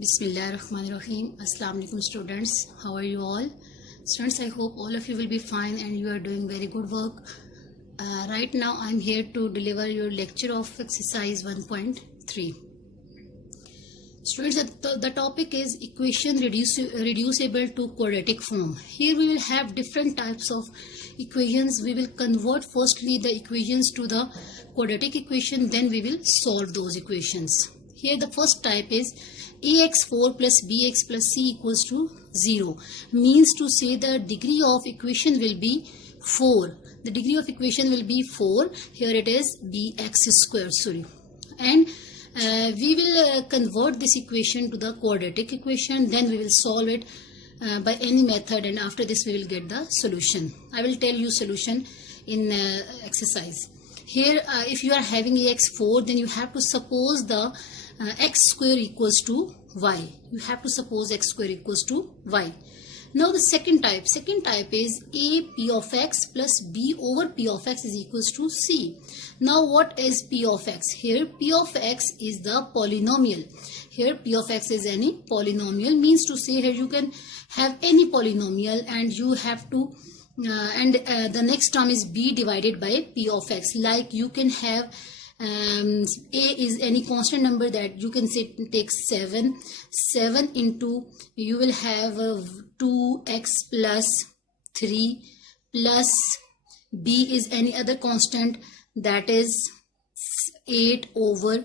Bismillahirrahmanirrahim. Assalamu alaikum students. How are you all? Students, I hope all of you will be fine and you are doing very good work. Right now I am here to deliver your lecture of exercise 1.3. Students, the topic is equation reducible to quadratic form. Here we will have different types of equations. We will convert firstly the equations to the quadratic equation, then we will solve those equations. Here the first type is ax4 plus bx plus c equals to 0. Means to say the degree of equation will be 4. The degree of equation will be 4. Here it is bx square, and we will convert this equation to the quadratic equation, then we will solve it by any method, and after this we will get the solution. I will tell you solution in exercise. Here if you are having ax4, then you have to suppose the x square equals to y. You have to suppose x square equals to y. Now the second type is a p of x plus b over p of x is equals to c. Now what is p of x? Here p of x is the polynomial. Here p of x is any polynomial, means to say here you can have any polynomial and you have to the next term is b divided by p of x. Like you can have a is any constant number that you can say take 7 into, you will have 2x plus 3 plus b is any other constant, that is 8 over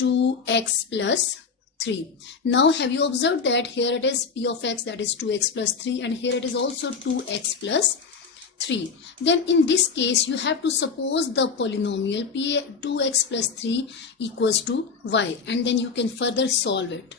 2x plus 3. Now have you observed that here it is p of x, that is 2x plus 3, and here it is also 2x plus 3. Then in this case you have to suppose the polynomial p 2x plus 3 equals to y, and then you can further solve it.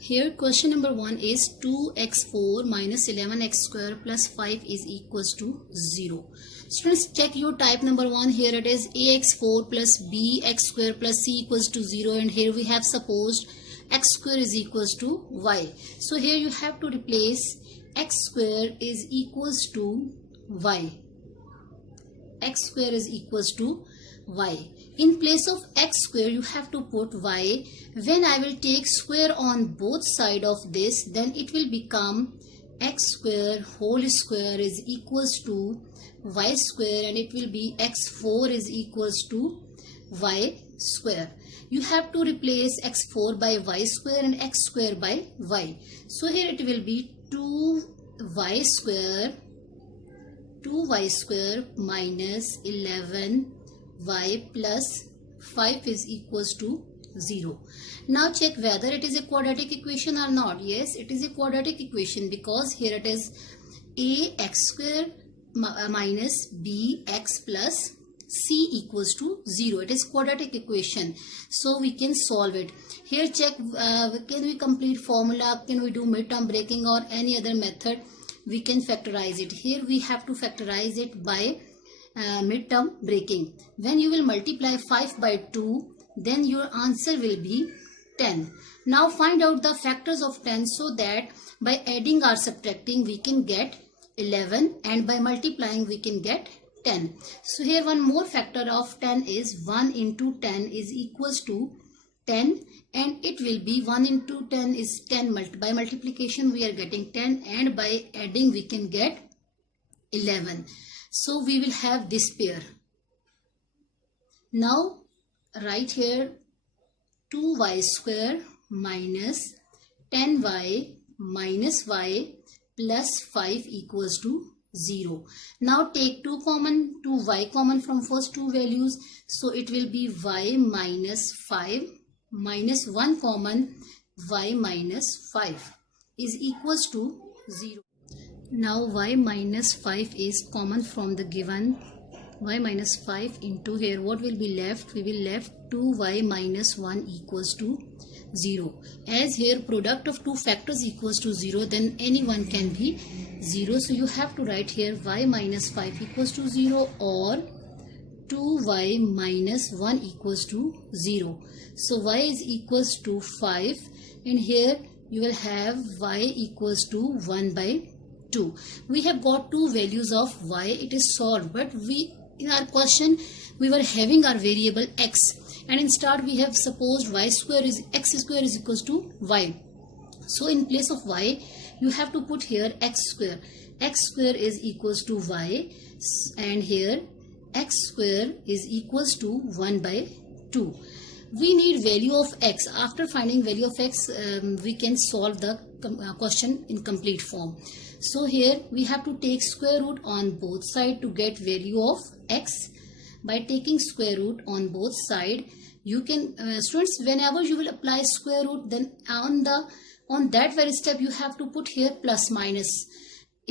Here question number 1 is 2x4 minus 11x square plus 5 is equals to 0. Students, check your type number 1. Here it is ax4 plus bx square plus c equals to 0, and here we have supposed x square is equals to y. So here you have to replace x square is equals to y. X square is equals to y. In place of x square you have to put y. When I will take square on both sides of this, then it will become x square whole square is equals to y square, and it will be x4 is equals to y square. You have to replace x4 by y square and x square by y. So here it will be 2y square minus 11y plus 5 is equals to 0. Now check whether it is a quadratic equation or not. Yes, it is a quadratic equation, because here it is ax square minus bx plus c equals to 0. It is quadratic equation, so we can solve it. Here check, can we complete formula, can we do midterm breaking or any other method? We can factorize it. Here we have to factorize it by midterm breaking. When you will multiply 5 by 2, then your answer will be 10. Now find out the factors of 10, so that by adding or subtracting we can get 11, and by multiplying we can get 10. So here one more factor of 10 is 1 into 10 is equals to 10, and it will be 1 into 10 is 10. By multiplication we are getting 10, and by adding we can get 11. So we will have this pair. Now write here 2y square minus 10y minus y plus 5 equals to 0. Now take 2y common from first two values, so it will be y minus 5 minus 1 common, y minus 5 is equals to 0. Now y minus 5 is common from the given y minus 5 into here. What will be left? We will left 2y minus 1 equals to 0. As here product of two factors equals to 0, then any one can be 0. So you have to write here y minus 5 equals to 0 or 2y minus 1 equals to 0. So y is equals to 5, and here you will have y equals to 1 by 2. We have got two values of y. It is solved, but in our question we were having our variable x. and in start we have supposed x square is equals to y. So in place of y you have to put here x square is equals to y, and here x square is equals to 1 by 2. We need value of x. After finding value of x, we can solve the question in complete form. So here we have to take square root on both sides to get value of x. By taking square root on both sides, you can students, whenever you will apply square root, then on that very step you have to put here plus minus,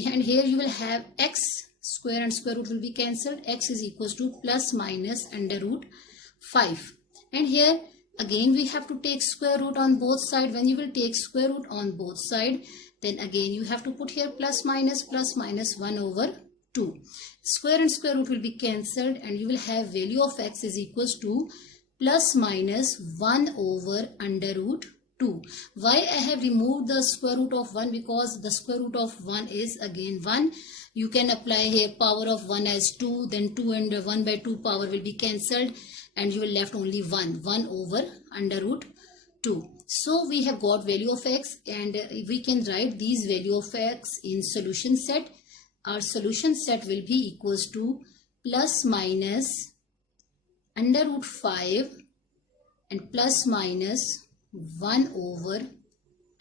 and here you will have x square and square root will be cancelled. X is equals to plus minus under root 5. And here again we have to take square root on both sides. When you will take square root on both sides, then again you have to put here plus minus 1 over 2. Square and square root will be cancelled, and you will have value of x is equals to plus minus 1 over under root 2. Why I have removed the square root of 1? Because the square root of 1 is again 1. You can apply here power of 1 as 2, then 2 and 1 by 2 power will be cancelled, and you will left only 1 over under root 2. So we have got value of x, and we can write these value of x in solution set. Our solution set will be equals to plus minus under root 5 and plus minus 1 over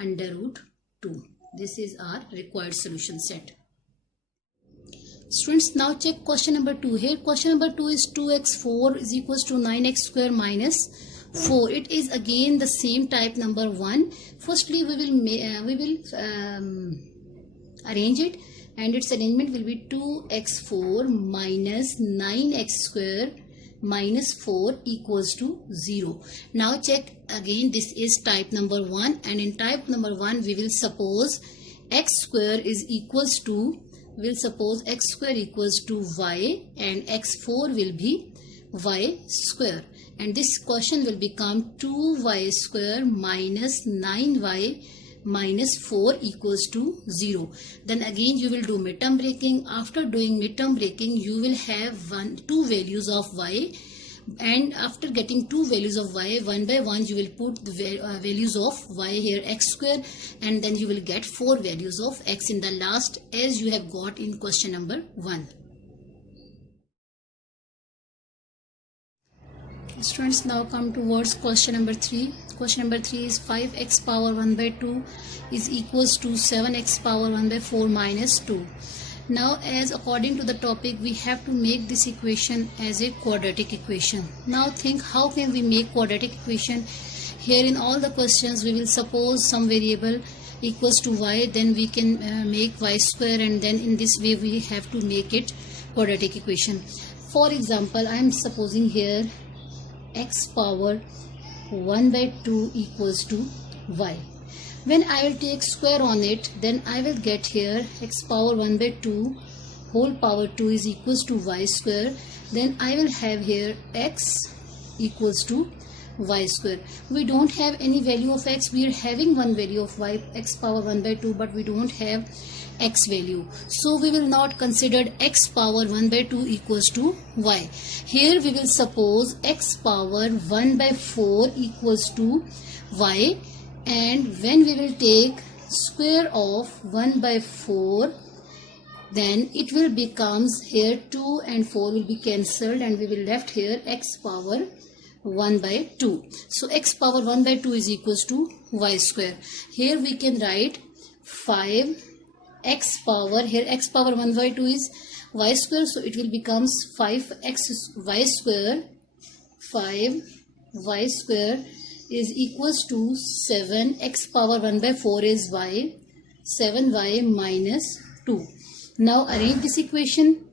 under root 2. This is our required solution set. Students, now check question number 2. Here question number 2 is 2x4 is equals to 9x square minus 4. It is again the same type number 1. Firstly we will arrange it, and its arrangement will be 2x4 minus 9x square minus 4 equals to 0. Now check again, this is type number 1, and in type number 1 we will suppose x square is equals to, we'll suppose x square equals to y, and x4 will be y square, and this question will become 2y square minus 9y minus 4 equals to 0. Then again you will do midterm breaking. After doing midterm breaking, you will have two values of y, and after getting two values of y, one by one you will put the values of y here x square, and then you will get 4 values of x in the last, as you have got in question number 1. Students, now come towards question number 3. Question number 3 is 5x power 1 by 2 is equals to 7x power 1 by 4 minus 2. Now, as according to the topic, we have to make this equation as a quadratic equation. Now think, how can we make quadratic equation? Here in all the questions we will suppose some variable equals to y, then we can make y square, and then in this way we have to make it quadratic equation. For example, I am supposing here x power 1 by 2 equals to y. When I will take square on it, then I will get here x power 1 by 2 whole power 2 is equals to y square. Then I will have here x equals to y square. We don't have any value of x. We are having one value of y, x power 1 by 2, but we don't have x value. So we will not consider x power 1 by 2 equals to y. Here we will suppose x power 1 by 4 equals to y, and when we will take square of 1 by 4, then it will becomes here 2 and 4 will be cancelled, and we will left here x power 1 by 2. So x power 1 by 2 is equals to y square. Here we can write 5 x power, here x power 1 by 2 is y square, so it will becomes 5x y square, 5 y square is equals to 7 x power 1 by 4 is y, 7y minus 2. Now arrange this equation.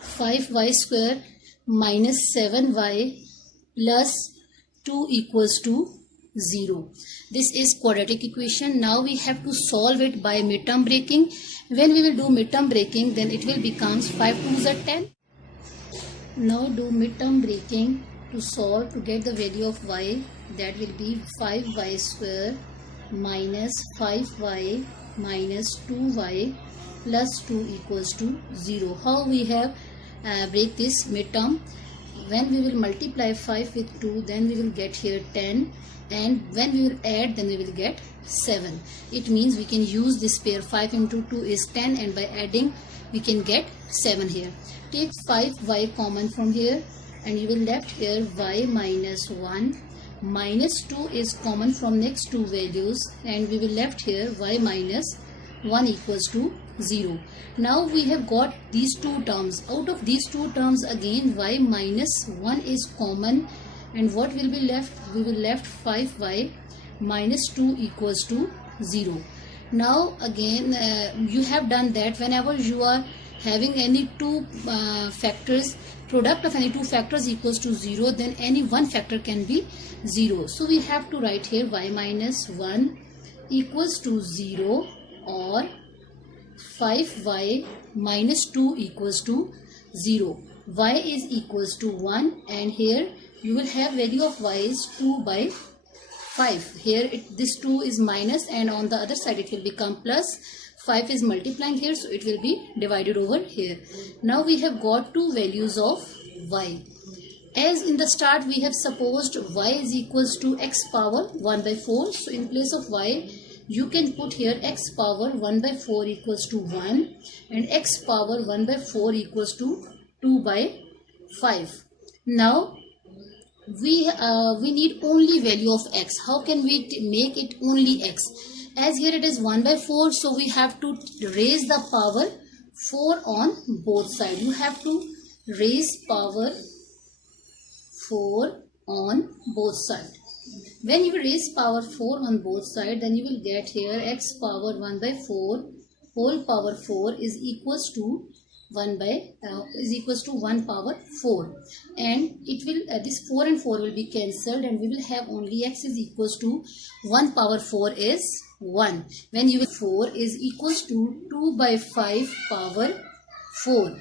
5y square minus 7y plus 2 equals to 0. This is quadratic equation. Now we have to solve it by midterm breaking. When we will do midterm breaking, then it will becomes 5 2s are 10. Now do midterm breaking to solve to get the value of y. That will be 5y square minus 5y minus 2y plus 2 equals to 0. How we have break this midterm? when we will multiply 5 with 2, then we will get here 10, and when we will add, then we will get 7. It means we can use this pair. 5 into 2 is 10, and by adding we can get 7 here. Take 5y common from here, and you will left here y minus 1. Minus 2 is common from next two values, and we will left here y minus 1 equals to 0. Now we have got these two terms. Out of these two terms, again y minus 1 is common, and what will be left? We will left 5y minus 2 equals to 0. Now again you have done that whenever you are having any two factors, product of any two factors equals to 0, then any one factor can be 0. So we have to write here y minus 1 equals to 0, or 5y minus 2 equals to 0. Y is equals to 1, and here you will have value of y is 2 by 5. Here this 2 is minus, and on the other side it will become plus. 5 is multiplying here, so it will be divided over here. Now we have got two values of y. As in the start we have supposed y is equals to x power 1 by 4. So in place of y, you can put here x power 1 by 4 equals to 1, and x power 1 by 4 equals to 2 by 5. Now we need only value of x. How can we make it only x? As here it is 1 by 4, so we have to raise the power 4 on both sides. You have to raise power 4 on both sides. When you raise power 4 on both sides, then you will get here x power 1 by 4 whole power 4 is equals to 1 power 4, and it will this 4 and 4 will be cancelled, and we will have only x is equals to 1 power 4 is 1. When you will 4 is equals to 2 by 5 power 4.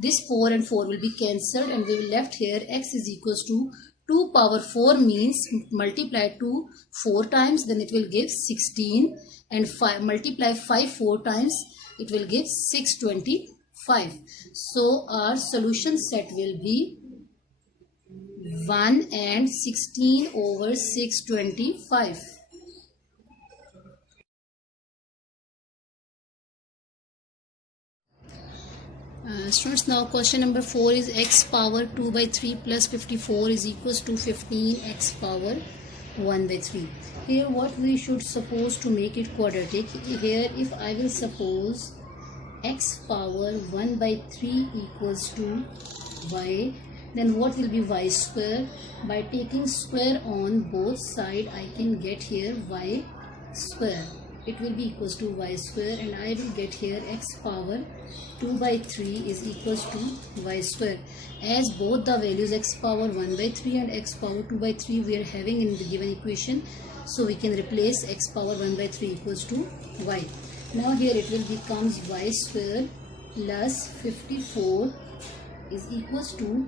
This 4 and 4 will be cancelled, and we will left here x is equals to 2 power 4 means multiply 2 4 times, then it will give 16, and multiply 5 4 times, it will give 625. So our solution set will be 1 and 16 over 625. Students, now question number 4 is x power 2 by 3 plus 54 is equals to 15 x power 1 by 3. Here what we should suppose to make it quadratic. Here if I will suppose x power 1 by 3 equals to y, then what will be y square? By taking square on both sides, I can get here y square. It will be equals to y square, and I will get here x power 2 by 3 is equals to y square. As both the values x power 1 by 3 and x power 2 by 3 we are having in the given equation, so we can replace x power 1 by 3 equals to y. Now here it will becomes y square plus 54 is equals to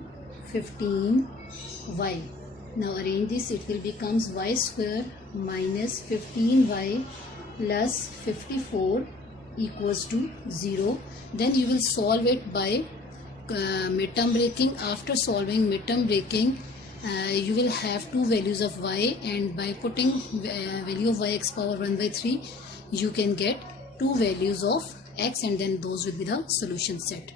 15y. Now arrange this, it will becomes y square minus 15y plus 54 equals to 0. Then you will solve it by midterm breaking. After solving midterm breaking, you will have two values of y, and by putting value of y x power 1 by 3, you can get two values of x, and then those will be the solution set.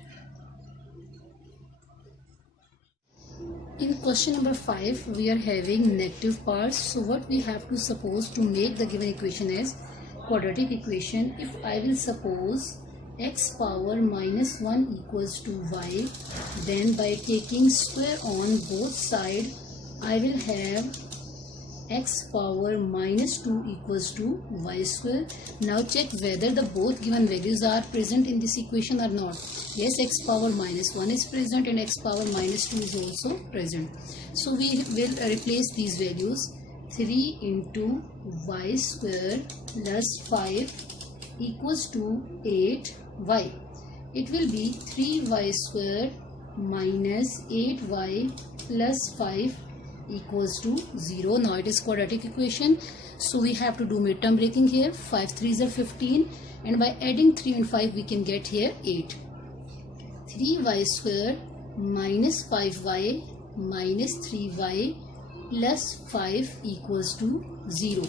In question number 5, we are having negative parts. So what we have to suppose to make the given equation as quadratic equation? If I will suppose x power minus 1 equals to y, then by taking square on both sides, I will have x power minus 2 equals to y square. Now check whether the both given values are present in this equation or not. Yes, x power minus 1 is present and x power minus 2 is also present. So we will replace these values. 3 into y square plus 5 equals to 8y. It will be 3y square minus 8y plus 5 equals to 0. Now it is quadratic equation, so we have to do midterm breaking here. 5 3s are 15, and by adding 3 and 5 we can get here 8. 3y square minus 5y minus 3y plus 5 equals to 0.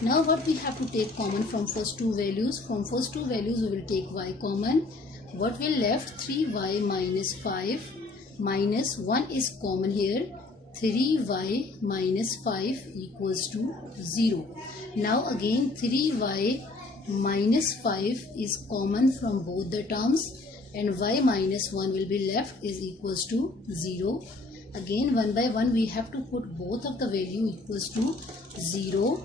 Now what we have to take common from first two values? From first two values we will take y common. What will left? 3y minus 5 minus 1 is common here. 3y minus 5 equals to 0. Now again 3y minus 5 is common from both the terms, and y minus 1 will be left is equals to 0. Again one by one we have to put both of the value equals to 0.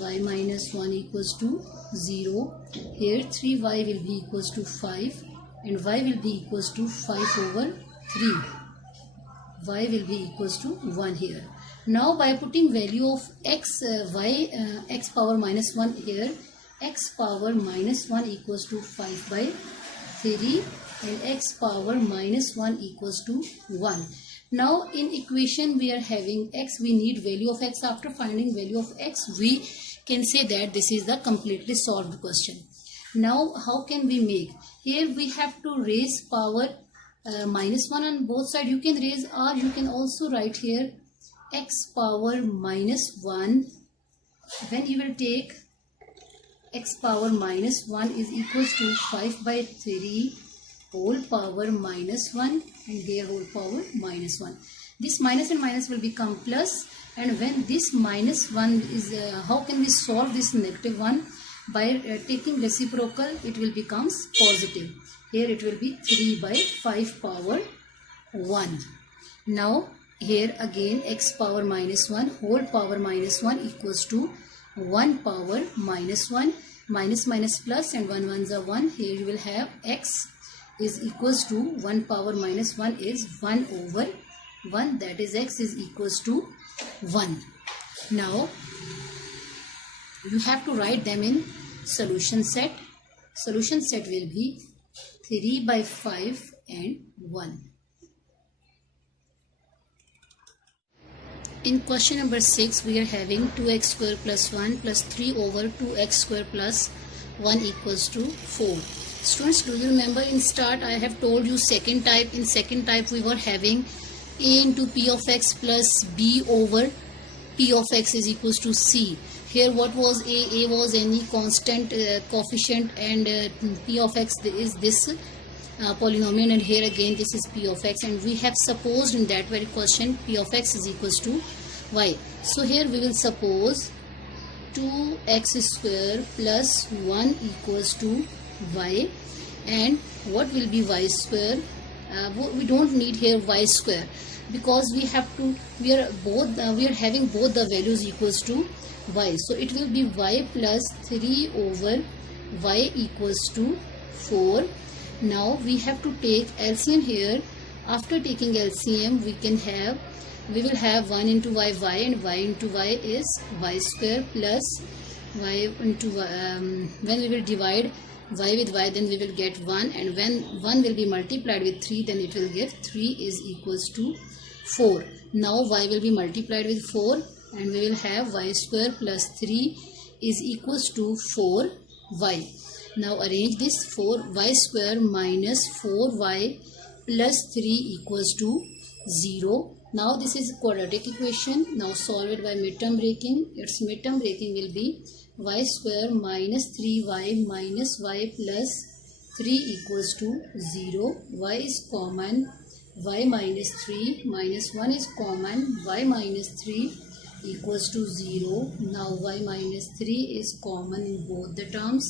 Y minus 1 equals to 0. Here 3y will be equals to 5 and y will be equals to 5 over 3. Y will be equals to 1 here. Now by putting value of x, x power minus 1 here, x power minus 1 equals to 5 by 3 and x power minus 1 equals to 1. Now in equation we are having x, we need value of x. After finding value of x, we can say that this is the completely solved question. Now how can we make? Here we have to raise power minus 1 on both sides. You can raise, or you can also write here x power minus 1. When you will take x power minus 1 is equals to 5 by 3 whole power minus 1 and here whole power minus 1. This minus and minus will become plus, and when this minus 1 is, how can we solve this negative 1? By taking reciprocal, it will becomes positive. Here it will be 3 by 5 power 1. Now here again x power minus 1 whole power minus 1 equals to 1 power minus 1. Minus minus plus and 1 ones are 1. Here you will have x is equals to 1 power minus 1 is 1 over 1, that is x is equals to 1. Now you have to write them in solution set. Solution set will be 3 by 5 and 1. In question number 6 we are having 2x square plus 1 plus 3 over 2x square plus 1 equals to 4. Students, do you remember in start I have told you second type. In second type we were having a into p of x plus b over p of x is equals to c. Here what was a? A was any constant coefficient, and p of x is this polynomial, and here again this is p of x, and we have supposed in that very question p of x is equals to y. So here we will suppose 2x square plus 1 equals to y, and what will be y square? We don't need here y square because we have to, we are having both the values equals to y, so it will be y plus 3 over y equals to 4. Now we have to take LCM here. After taking LCM we will have 1 into y, and y into y is y square plus y into when we will divide y with y, then we will get 1, and when 1 will be multiplied with 3, then it will give 3 is equals to 4. Now y will be multiplied with 4 and we will have y square plus 3 is equals to 4y. Now arrange this. 4y square minus 4y plus 3 equals to 0. Now this is a quadratic equation. Now solve it by midterm breaking. Its midterm breaking will be y square minus 3y minus y plus 3 equals to 0. Y is common. Y minus 3 minus 1 is common. Y minus 3 equals to 0. Now y minus 3 is common in both the terms,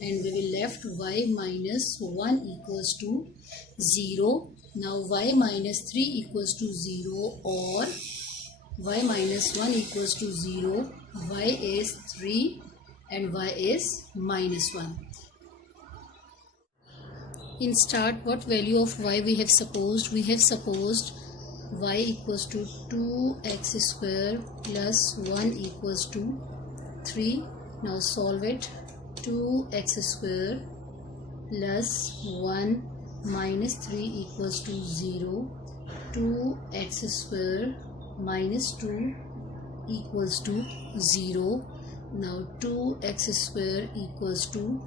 and we will left y minus 1 equals to 0. Now y minus 3 equals to 0, or y minus 1 equals to 0. Y is 3 and y is minus 1. In start, what value of y we have supposed? We have supposed y equals to 2x square plus 1 equals to 3. Now solve it. 2x square plus 1 minus 3 equals to 0. 2x square minus 2 equals to 0. Now 2x square equals to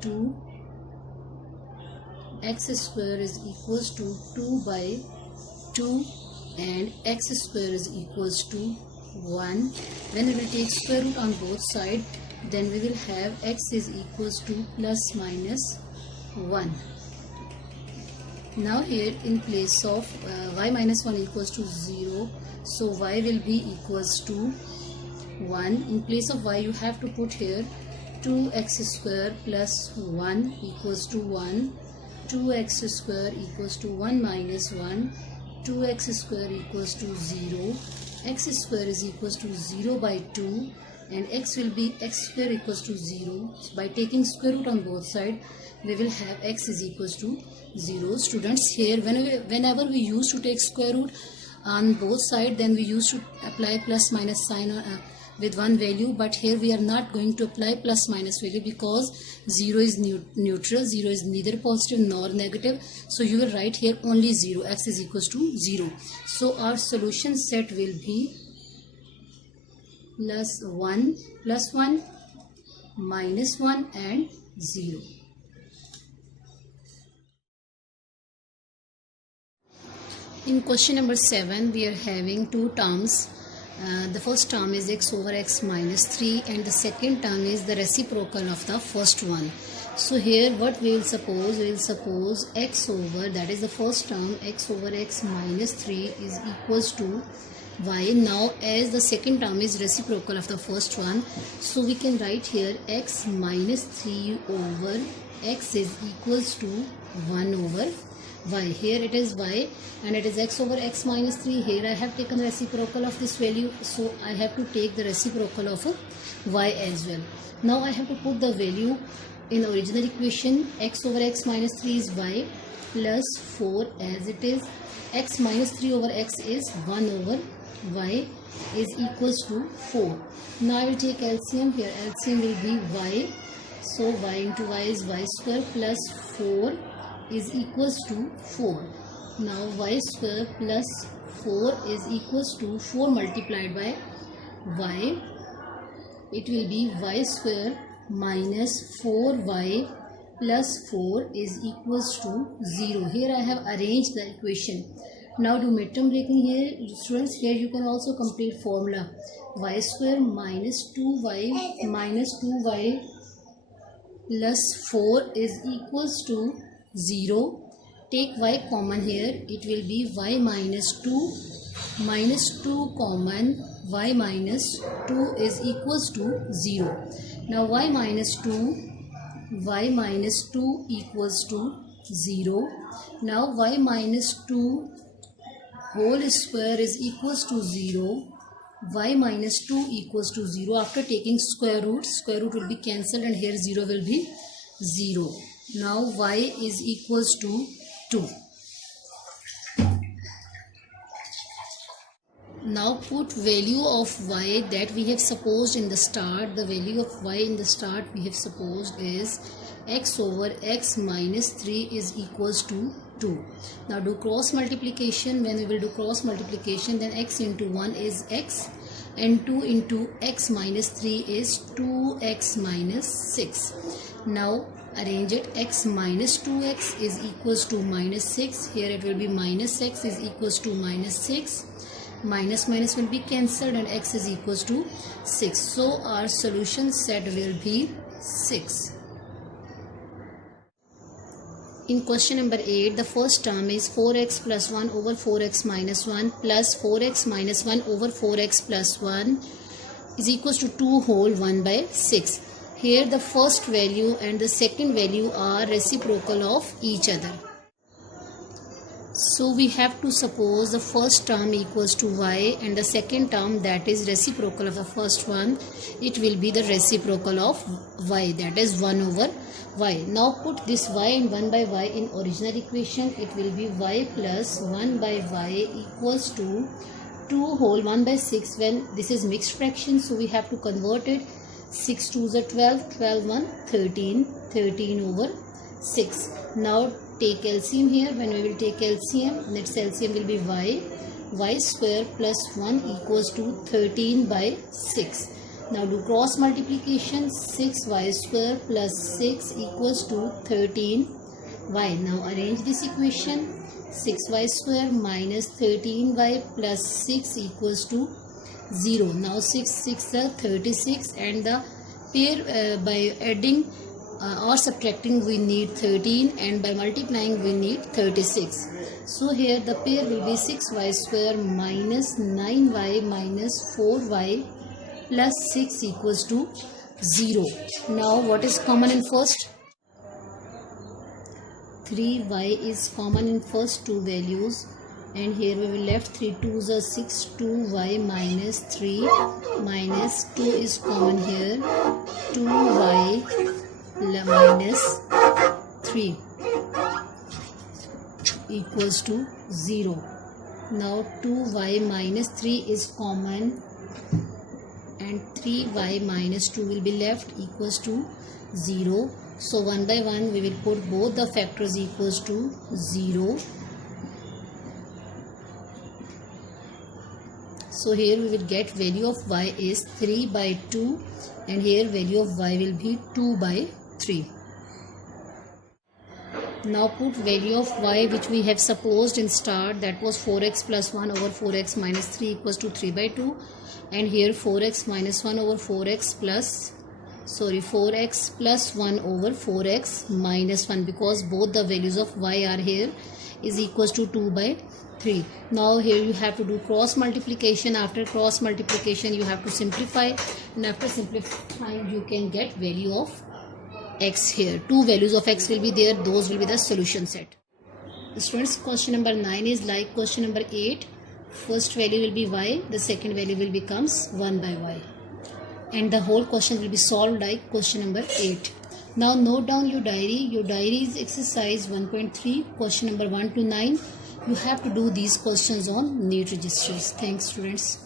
2. X square is equals to 2 by 2. and x square is equals to 1. When we will take square root on both sides, then we will have x is equals to plus minus 1. Now here in place of y minus 1 equals to 0, so y will be equals to 1. In place of y you have to put here 2x square plus 1 equals to 1. 2x square equals to 1 minus 1. 2x square equals to 0. X square is equals to 0 by 2, and x will be x square equals to 0. By taking square root on both sides, we will have x is equals to 0. Students, here whenever we used to take square root on both sides, then we used to apply plus minus sign with one value, but here we are not going to apply plus minus value because 0 is neutral, 0 is neither positive nor negative, so you will write here only 0, x is equals to 0. So our solution set will be plus 1, minus 1 and 0. In question number 7, we are having two terms. The first term is x over x minus 3, and the second term is the reciprocal of the first one. So here what we will suppose x over, that is the first term, x over x minus 3 is equals to y. Now as the second term is reciprocal of the first one, so we can write here x minus 3 over x is equals to 1 over y. Here it is y and it is x over x minus 3. Here I have taken reciprocal of this value, so I have to take the reciprocal of y as well. Now I have to put the value in original equation. X over x minus 3 is y plus 4 as it is. X minus 3 over x is 1 over y is equals to 4. Now I will take LCM. Here LCM will be y, so y into y is y square plus 4 is equals to 4. Now y square plus 4 is equals to 4 multiplied by y. It will be y square minus 4y plus 4 is equals to 0. Here I have arranged the equation. Now do midterm breaking here. Students, here you can also complete formula. Y square minus 2y plus 4 is equals to 0. Take y common here. It will be y minus 2 common. Y minus 2 is equals to 0. Now y minus 2 equals to 0. Now y minus 2 whole square is equals to 0. Y minus 2 equals to 0. After taking square root will be cancelled and here 0 will be 0. Now y is equals to 2. Now put value of y that we have supposed in the start. The value of y in the start we have supposed is x over x minus 3 is equals to 2. Now do cross multiplication. When we will do cross multiplication, then x into 1 is x and 2 into x minus 3 is 2x minus 6. Now arrange it. X minus 2x is equals to minus 6. Here it will be minus x is equals to minus 6. Minus minus will be cancelled and x is equals to 6. So our solution set will be 6. In question number 8, the first term is 4x plus 1 over 4x minus 1 plus 4x minus 1 over 4x plus 1 is equals to 2 whole 1 by 6. Here the first value and the second value are reciprocal of each other. So we have to suppose the first term equals to y and the second term that is reciprocal of the first one, it will be the reciprocal of y, that is 1 over y. Now put this y and 1 by y in original equation. It will be y plus 1 by y equals to 2 whole 1 by 6 when this is mixed fraction. So we have to convert it. 6 2s are 12, 12 1 13, 13 over 6. Now take LCM here. When we will take LCM, next LCM will be y square plus 1 equals to 13 by 6. Now do cross multiplication. 6y square plus 6 equals to 13. y. Now arrange this equation. 6y square minus 13y plus 6 equals to 0. Now 6 are 36, and the pair by adding or subtracting we need 13, and by multiplying we need 36. So here the pair will be 6y square minus 9y minus 4y plus 6 equals to 0. Now what is common in first? 3y is common in first two values, and here we will left 3 2s are 6, 2y minus 3 minus 2 is common here, 2y minus 3 equals to 0. Now 2y minus 3 is common, and 3y minus 2 will be left equals to 0. So one by one we will put both the factors equals to 0. So here we will get value of y is 3 by 2, and here value of y will be 2 by 3. Now put value of y which we have supposed in start, that was 4x plus 1 over 4x minus 3 equals to 3 by 2, and here 4x minus 1 over 4x plus 1 over 4x minus 1, because both the values of y are here, is equals to 2 by 3. Now here you have to do cross multiplication. After cross multiplication you have to simplify, and after simplifying you can get value of x. Here two values of x will be there, those will be the solution set. Students, question number 9 is like question number 8. First value will be y, the second value will becomes 1 by y, and the whole question will be solved like question number 8. Now note down your diary. Your diary is exercise 1.3, question number 1 to 9. You have to do these questions on NEET registers. Thanks students.